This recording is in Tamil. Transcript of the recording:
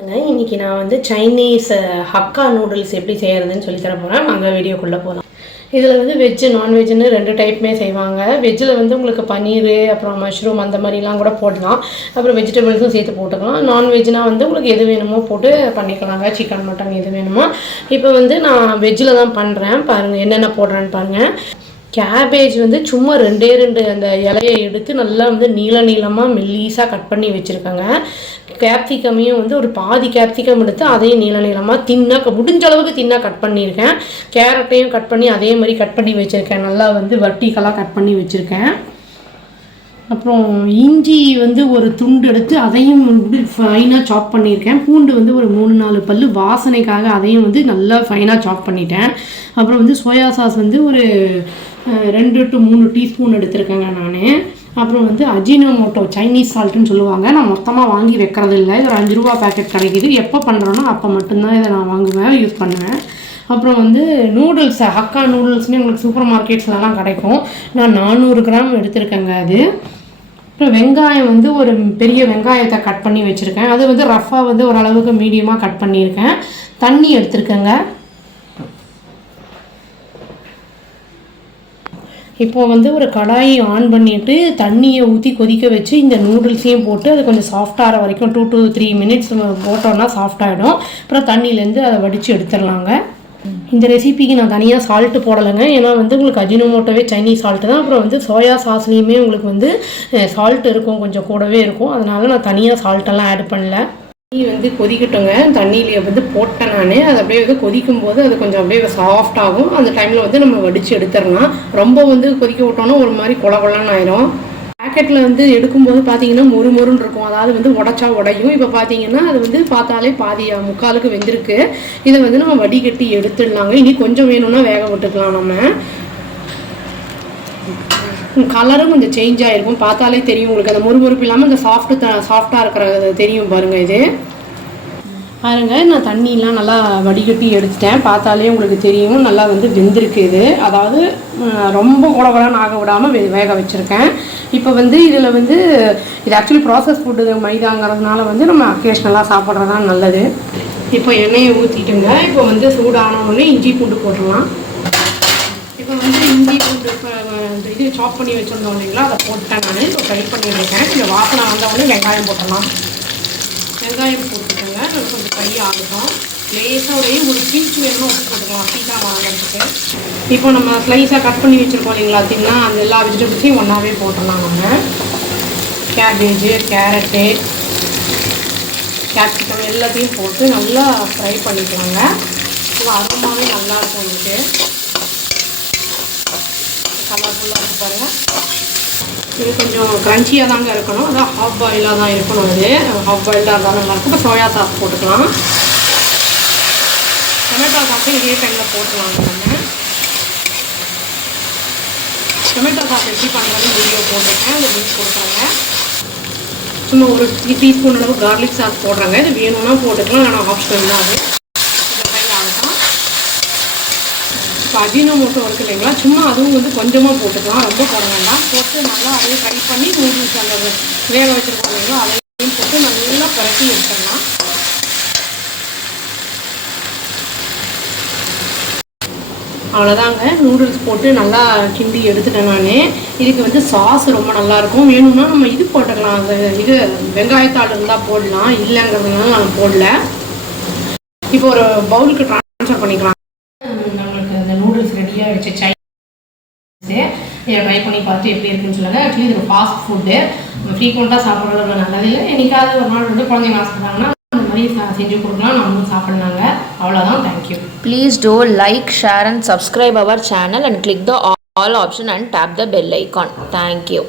இன்னைக்கு நான் வந்து சைனீஸ் ஹக்கா நூடுல்ஸ் எப்படி செய்கிறதுன்னு சொல்லி தர போகிறேன். வாங்க வீடியோக்குள்ளே போகலாம். இதில் வந்து வெஜ்ஜு நான்வெஜ்ஜுன்னு 2 டைப்புமே செய்வாங்க. வெஜ்ஜில் வந்து உங்களுக்கு பன்னீர் அப்புறம் மஷ்ரூம் அந்த மாதிரிலாம் கூட போடலாம். அப்புறம் வெஜிடபிள்ஸும் சேர்த்து போட்டுக்கலாம். நான்வெஜ்னால் வந்து உங்களுக்கு எது வேணுமோ போட்டு பண்ணிக்கலாங்க. சிக்கன் மட்டன் எது வேணுமோ. இப்போ வந்து நான் வெஜ்ஜில் தான் பண்ணுறேன். பாருங்கள் என்னென்ன போடுறேன்னு பாருங்கள். கேபேஜ் வந்து சும்மா 2 அந்த இலையை எடுத்து நல்லா வந்து நீளமாக மெல்லீஸாக கட் பண்ணி வச்சுருக்கேங்க. கேப்சிகமையும் வந்து ஒரு பாதி கேப்சிகம் எடுத்து அதையும் நீளமாக முடிஞ்ச அளவுக்கு தின்னாக கட் பண்ணியிருக்கேன். கேரட்டையும் கட் பண்ணி அதே மாதிரி கட் பண்ணி வச்சுருக்கேன். நல்லா வந்து வர்ட்டிகலாக கட் பண்ணி வச்சுருக்கேன். அப்புறம் இஞ்சி வந்து ஒரு துண்டு எடுத்து அதையும் வந்து ஃபைனாக சாப் பண்ணியிருக்கேன். பூண்டு வந்து ஒரு 3-4 பல் வாசனைக்காக அதையும் வந்து நல்லா ஃபைனாக சாப் பண்ணிட்டேன். அப்புறம் வந்து சோயா சாஸ் வந்து ஒரு 2 to 3 டீஸ்பூன் எடுத்துருக்கேங்க நான். அப்புறம் வந்து அஜினோமோட்டோ சைனீஸ் சால்ட்டுன்னு சொல்லுவாங்க. நான் மொத்தமாக வாங்கி வைக்கிறது இல்லை. இது ஒரு 5 ரூபா பேக்கெட் கிடைக்கிது. எப்போ பண்ணுறோன்னா அப்போ மட்டும்தான் இதை நான் வாங்குவேன், யூஸ் பண்ணுவேன். அப்புறம் வந்து நூடுல்ஸ் ஹக்கா நூடுல்ஸ்னு உங்களுக்கு சூப்பர் மார்க்கெட்ஸ்லாம் கிடைக்கும். நான் 400 கிராம் எடுத்துருக்கேங்க. அது அப்புறம் வெங்காயம் வந்து ஒரு பெரிய வெங்காயத்தை கட் பண்ணி வச்சுருக்கேன். அது வந்து ரஃப்பாக வந்து ஓரளவுக்கு மீடியமாக கட் பண்ணியிருக்கேன். தண்ணி எடுத்துருக்கேங்க. இப்போ வந்து ஒரு கடாயை ஆன் பண்ணிவிட்டு தண்ணியை ஊற்றி கொதிக்க வச்சு இந்த நூடுல்ஸையும் போட்டு அது கொஞ்சம் சாஃப்டாகிற வரைக்கும் 2 to 3 மினிட்ஸ் போட்டோன்னா சாஃப்டாகிடும். அப்புறம் தண்ணியிலேருந்து அதை வடித்து எடுத்துடலாங்க. இந்த ரெசிபிக்கு நான் தனியாக சால்ட்டு போடலைங்க. ஏன்னா வந்து உங்களுக்கு அஜினோமோட்டோவே சைனீஸ் சால்ட்டு தான். அப்புறம் வந்து சோயா சாஸ்லேயுமே உங்களுக்கு வந்து சால்ட் இருக்கும், கொஞ்சம் கூடவே இருக்கும். அதனால் நான் தனியாக சால்ட்டெல்லாம் ஆட் பண்ணல. தண்ணி வந்து கொதிக்கட்டுங்க. தண்ணியிலேயே வந்து போட்டேன் நான். அது அப்படியே வந்து கொதிக்கும் போது அது கொஞ்சம் அப்படியே சாஃப்டாகும். அந்த டைமில் வந்து நம்ம வடித்து எடுத்துடலாம். ரொம்ப வந்து கொதிக்க விட்டோன்னா ஒரு மாதிரி கொலன்னு ஆயிரும். பேக்கெட்டில் வந்து எடுக்கும்போது பார்த்தீங்கன்னா மொறுன்னு இருக்கும். அதாவது வந்து உடச்சா உடையும். இப்போ பார்த்தீங்கன்னா அது வந்து பார்த்தாலே முக்காலுக்கு வெந்திருக்கு. இதை வந்து நம்ம வடிகட்டி எடுத்துடலாங்க. இனி கொஞ்சம் வேணும்னா வேக விட்டுக்கலாம். நம்ம கலரும் கொஞ்சம் சேஞ்ச் ஆகிருக்கும். பார்த்தாலே தெரியும் உங்களுக்கு. அந்த மொறுப்பு இல்லாமல் அந்த சாஃப்டாக இருக்கிறது தெரியும் பாருங்கள். இது பாருங்கள், நான் தண்ணியெலாம் நல்லா வடிகட்டி எடுத்துட்டேன். பார்த்தாலே உங்களுக்கு தெரியும் நல்லா வந்து வெந்திருக்கு. இது அதாவது ரொம்ப குழகுழன்னு ஆக விடாமல் வேக வச்சுருக்கேன். இப்போ வந்து இதில் வந்து இது ஆக்சுவலி ப்ராசஸ் ஃபுட்டு மைதாங்கிறதுனால வந்து நம்ம அக்கேஷ்னலாக சாப்பிட்றது தான் நல்லது. இப்போ எண்ணெயை ஊற்றிட்டுங்க. இப்போ வந்து சூடான உடனே இஞ்சி பூண்டு போட்டுடலாம். இப்போ வந்து இஞ்சி பூண்டு இது சாப் பண்ணி வச்சுருந்தோம் இல்லைங்களா, அதை போட்டேன் நான். இப்போ ஃப்ரை பண்ணியிருக்கேன். இந்த வாசனை வந்தவுடனே வெங்காயம் போட்டுடலாம். வெங்காயம் போட்டுக்கோங்க. நம்ம கொஞ்சம் ஃப்ரை ஆகட்டும். லேசாக ஒரு பீச் வேணும்னா உப்பு போட்டுக்கலாம், சீக்கிரம் வாங்கிறதுக்கு. இப்போ நம்ம ஸ்லைஸாக கட் பண்ணி வச்சுருக்கோம் இல்லைங்களா, தின்னா அந்த எல்லா வெஜிடபிள்ஸையும் ஒன்றாவே போட்டுடலாம். நம்ம கேபேஜு, கேரட்டு, கேப்சிகம் எல்லாத்தையும் போட்டு நல்லா ஃப்ரை பண்ணிக்கலாங்க. நல்லா அருமாவே நல்லாயிருக்கும். உங்களுக்கு கலர்ஃபுல்லாக இருக்கு பாருங்கள். இது கொஞ்சம் க்ரன்ச்சியாக தாங்க இருக்கணும். அதான் ஹாஃப் பாயிலாக தான் இருக்கணும். இது ஹாஃப் பாயிலாக இருந்தால் நல்லாயிருக்கும். இப்போ சோயா சாஸ் போட்டுக்கலாம். டொமேட்டோ சாஸும் இதே டைமில் போட்டுக்கலாம். நம்ம டொமேட்டோ சாஸ் எப்படி பண்ணுறதுன்னு வீடியோ போட்டிருக்கேன். அது லிங்க் கொடுக்குறாங்க. சும்மா ஒரு 3 டீஸ்பூன் அளவு கார்லிக் சாஸ் போடுறாங்க. இது வேணும்னா போட்டுக்கலாம், ஆனால் ஆப்ஷனல் தான். அது இப்போ அஜினோமோட்டோ இருக்குது இல்லைங்களா, சும்மா அதுவும் வந்து கொஞ்சமாக போட்டுக்கலாம், ரொம்ப போட வேண்டாம். போட்டு நல்லா அதையே ஃப்ரை பண்ணி நூடுல்ஸ் அந்த வேக வச்சுருக்கோம் இல்லைங்களா, அதையும் போட்டு நல்லா பரட்டி எடுத்துடலாம். அவ்வளோதாங்க. நூடுல்ஸ் போட்டு நல்லா கிண்டி எடுத்துட்டேன் நான். இதுக்கு வந்து சாஸ் ரொம்ப நல்லாயிருக்கும். வேணும்னா நம்ம இது போட்டுக்கலாம். அந்த இது வெங்காயத்தாள் இருந்தால் போடலாம், இல்லைங்கிறதுனால நான் போடல. இப்போ ஒரு பவுலுக்கு ட்ரான்ஸ்ஃபர் பண்ணிக்கலாம். நூடுல்ஸ் ரெடியாக வச்சு சைனீஸ் இதை ட்ரை பண்ணி பார்த்து எப்படி இருக்குன்னு சொல்லுங்கள். ஆக்சுவலி இது ஃபாஸ்ட் ஃபுட்டு, ஃப்ரீக்வெண்ட்டாக சாப்பிட்றது நல்லது இல்லை. என்னைக்காவது ஒரு நாள் வந்து குழந்தைங்க ஆசைப்பட்டாங்கன்னா அந்த மாதிரி செஞ்சு கொடுக்கலாம், நம்மளும் சாப்பிட்லாங்க. அவ்வளோதான். Thank you. Please do like, share and subscribe our channel and click the all option and tap the bell icon. Thank you.